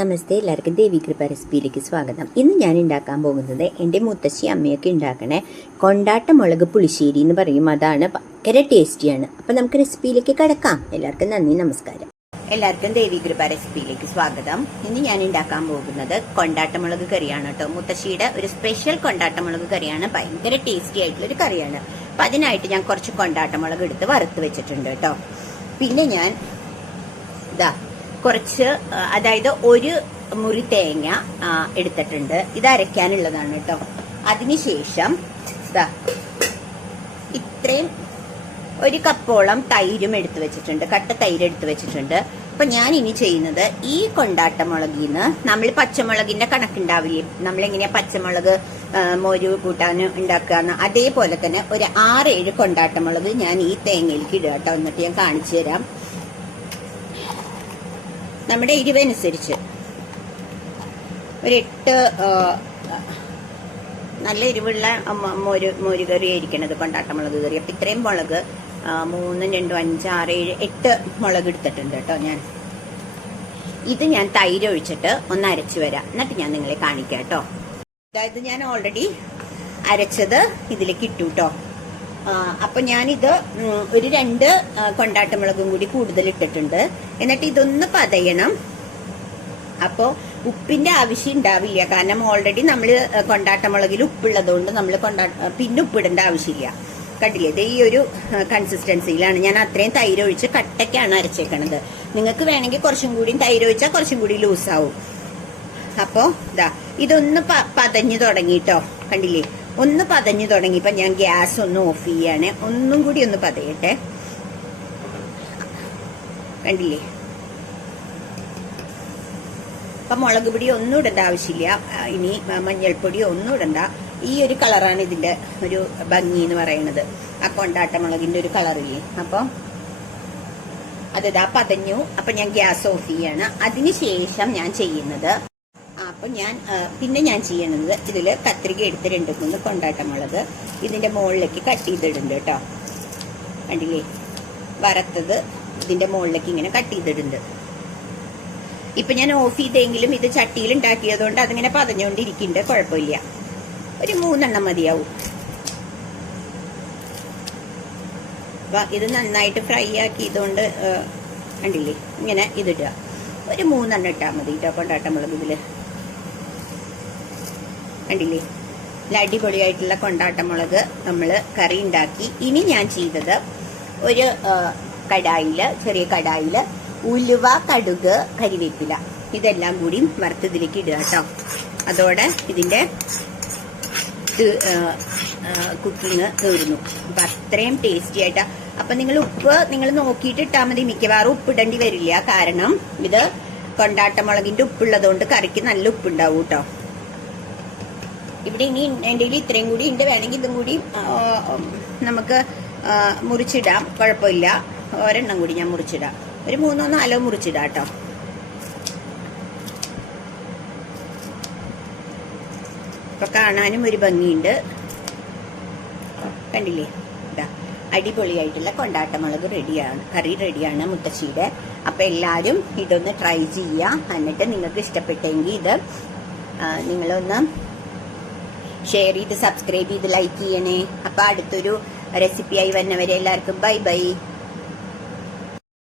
നമസ്തേ, എല്ലാവർക്കും ദേവി കൃപ റെസിപ്പിയിലേക്ക് സ്വാഗതം. ഇന്ന് ഞാൻ ഉണ്ടാക്കാൻ പോകുന്നത് എൻ്റെ മുത്തശ്ശി അമ്മയൊക്കെ ഉണ്ടാക്കണേ കൊണ്ടാട്ട മുളക് പുളിശ്ശേരി എന്ന് പറയും. അതാണ് ഭയങ്കര ടേസ്റ്റിയാണ്. അപ്പം നമുക്ക് റെസിപ്പിയിലേക്ക് കിടക്കാം. എല്ലാവർക്കും നന്ദി, നമസ്കാരം. എല്ലാവർക്കും ദേവി കൃപ റെസിപ്പിയിലേക്ക് സ്വാഗതം. ഇന്ന് ഞാൻ ഉണ്ടാക്കാൻ പോകുന്നത് കൊണ്ടാട്ട മുളക് കറിയാണ് കേട്ടോ. മുത്തശ്ശിയുടെ ഒരു സ്പെഷ്യൽ കൊണ്ടാട്ട മുളക് കറിയാണ്. ഭയങ്കര ടേസ്റ്റി ആയിട്ടുള്ളൊരു കറിയാണ്. അപ്പം അതിനായിട്ട് ഞാൻ കുറച്ച് കൊണ്ടാട്ട മുളക് എടുത്ത് വറുത്ത് വെച്ചിട്ടുണ്ട് കേട്ടോ. പിന്നെ ഞാൻ കുറച്ച്, അതായത് ഒരു മുറി തേങ്ങ എടുത്തിട്ടുണ്ട്. ഇത് അരയ്ക്കാനുള്ളതാണ് കേട്ടോ. അതിനുശേഷം ഇത്രയും ഒരു കപ്പോളം തൈരും എടുത്തു വെച്ചിട്ടുണ്ട്, കട്ട തൈര് എടുത്തു വെച്ചിട്ടുണ്ട്. അപ്പൊ ഞാൻ ഇനി ചെയ്യുന്നത്, ഈ കൊണ്ടാട്ട മുളകിന്ന് നമ്മൾ പച്ചമുളകിന്റെ കണക്കുണ്ടാവില്ലേ, നമ്മളെങ്ങനെയാ പച്ചമുളക് മോര് കൂട്ടാൻ ഉണ്ടാക്കാന്ന്, അതേപോലെ തന്നെ ഒരു 6-7 കൊണ്ടാട്ട മുളക് ഞാൻ ഈ തേങ്ങയിലേക്ക് ഇടുക കേട്ടോ. എന്നിട്ട് ഞാൻ കാണിച്ചു തരാം. നമ്മുടെ എരിവനുസരിച്ച് ഒരു 8 നല്ല എരിവുള്ള മോരുകറി ആയിരിക്കണത്, കൊണ്ടാട്ടമുളക് കറി. അപ്പം ഇത്രയും മുളക് 3, 2, 5, 6, 7, 8 മുളക് എടുത്തിട്ടുണ്ട് കേട്ടോ. ഇത് ഞാൻ തൈര് ഒഴിച്ചിട്ട് ഒന്ന് അരച്ചു വരാം. എന്നിട്ട് ഞാൻ നിങ്ങളെ കാണിക്കാം കേട്ടോ. അതായത് ഞാൻ ഓൾറെഡി അരച്ചത് ഇതിലേക്ക് ഇട്ടു കേട്ടോ. അപ്പൊ ഞാനിത് ഒരു 2 കൊണ്ടാട്ടമുളകും കൂടി കൂടുതൽ ഇട്ടിട്ടുണ്ട്. എന്നിട്ട് ഇതൊന്ന് പതയണം. അപ്പോ ഉപ്പിന്റെ ആവശ്യം ഉണ്ടാവില്ല, കാരണം ഓൾറെഡി നമ്മൾ കൊണ്ടാട്ടമുളകിൽ ഉപ്പുള്ളതുകൊണ്ട് നമ്മൾ പിന്നെ ഉപ്പിടേണ്ട ആവശ്യമില്ല. കണ്ടില്ലേ, ഇത് ഈ ഒരു കൺസിസ്റ്റൻസിയിലാണ്. ഞാൻ അത്രയും തൈര് ഒഴിച്ച് കട്ടയ്ക്കാണ് അരച്ചേക്കണത്. നിങ്ങൾക്ക് വേണമെങ്കിൽ കുറച്ചും കൂടി തൈര് ഒഴിച്ചാൽ കുറച്ചും കൂടി ലൂസാവും. അപ്പോ ഇതൊന്ന് പതഞ്ഞു തുടങ്ങിട്ടോ. കണ്ടില്ലേ, ഒന്ന് പതഞ്ഞു തുടങ്ങിയപ്പോ ഞാൻ ഗ്യാസ് ഒന്ന് ഓഫ് ചെയ്യാണ്. ഒന്നും കൂടി ഒന്ന് പതയട്ടെ. കണ്ടില്ലേ, അപ്പൊ മുളക് പൊടി ഒന്നും ഇടേണ്ട ആവശ്യമില്ല. ഇനി മഞ്ഞൾപ്പൊടി ഒന്നും ഇടണ്ട. ഈ ഒരു കളറാണ് ഇതിന്റെ ഒരു ഭംഗി എന്ന് പറയുന്നത്, ആ കൊണ്ടാട്ട മുളകിന്റെ ഒരു കളറില്ലേ. അപ്പൊ പതഞ്ഞു. അപ്പൊ ഞാൻ ഗ്യാസ് ഓഫ് ചെയ്യാണ്. അതിനുശേഷം ഞാൻ ചെയ്യുന്നത്, അപ്പൊ പിന്നെ ഞാൻ ചെയ്യണത്, ഇതില് കത്രിക എടുത്ത് 2-3 കൊണ്ടാട്ടമുളക് ഇതിന്റെ മുകളിലേക്ക് കട്ട് ചെയ്തിടുന്നുണ്ട് കേട്ടോ. കണ്ടില്ലേ, വറുത്തത് ഇതിന്റെ മുകളിലേക്ക് ഇങ്ങനെ കട്ട് ചെയ്തിടുന്നുണ്ട്. ഇപ്പൊ ഞാൻ ഓഫ് ചെയ്തെങ്കിലും ഇത് ചട്ടിയിൽ ഉണ്ടാക്കിയതുകൊണ്ട് അതിങ്ങനെ പതഞ്ഞുകൊണ്ടിരിക്കുന്നുണ്ട്. കുഴപ്പമില്ല, ഒരു 3 മതിയാവും. അപ്പൊ ഇത് നന്നായിട്ട് ഫ്രൈ ആക്കിയതുകൊണ്ട് കണ്ടില്ലേ, ഇങ്ങനെ ഇതിടുക. ഒരു 3 ഇട്ടാൽ മതി കേട്ടോ കൊണ്ടാട്ടമുളക് ഇതില്. കണ്ടില്ലേ, അടിപൊളിയായിട്ടുള്ള കൊണ്ടാട്ടമുളക് നമ്മൾ കറി ഉണ്ടാക്കി. ഇനി ഞാൻ ചെയ്തത്, ഒരു ചെറിയ കടായില് ഉലുവ, കടുക്, കരിവേപ്പില ഇതെല്ലാം കൂടി വറുത്തതിലേക്ക് ഇടുക കേട്ടോ. അതോടെ ഇതിന്റെ കുക്കിങ് തീർന്നു. അപ്പൊ അത്രയും ടേസ്റ്റി ആയിട്ടാ. അപ്പൊ ഉപ്പ് നിങ്ങൾ നോക്കിയിട്ട് ഇട്ടാൽ മതി. മിക്കവാറും ഉപ്പിടേണ്ടി വരില്ല, കാരണം ഇത് കൊണ്ടാട്ടമുളകിന്റെ ഉപ്പുള്ളതുകൊണ്ട് കറിക്ക് നല്ല ഉപ്പുണ്ടാവും കേട്ടോ. ഇവിടെ ഇനി എൻ്റെ ഇത്രയും കൂടി ഉണ്ട്. വേണമെങ്കിൽ ഇതും കൂടി നമുക്ക് മുറിച്ചിടാം, കുഴപ്പമില്ല. ഒരെണ്ണം കൂടി ഞാൻ മുറിച്ചിടാം, ഒരു 3-4 മുറിച്ചിടാം കേട്ടോ. ഇപ്പൊ കാണാനും ഒരു ഭംഗിയുണ്ട്. കണ്ടില്ലേ, അടിപൊളിയായിട്ടുള്ള കൊണ്ടാട്ടമുളക് റെഡിയാണ്, കറി റെഡിയാണ് മുത്തശ്ശിയുടെ. അപ്പൊ എല്ലാരും ഇതൊന്ന് ട്രൈ ചെയ്യുക. എന്നിട്ട് നിങ്ങൾക്ക് ഇഷ്ടപ്പെട്ടെങ്കിൽ ഇത് നിങ്ങളൊന്ന് ഷെയർ ചെയ്ത്, സബ്സ്ക്രൈബ് ചെയ്ത്, ലൈക്ക് ചെയ്യണേ. അപ്പൊ അടുത്തൊരു റെസിപ്പിയായി വരുന്നവരെ എല്ലാവർക്കും ബൈ ബൈ.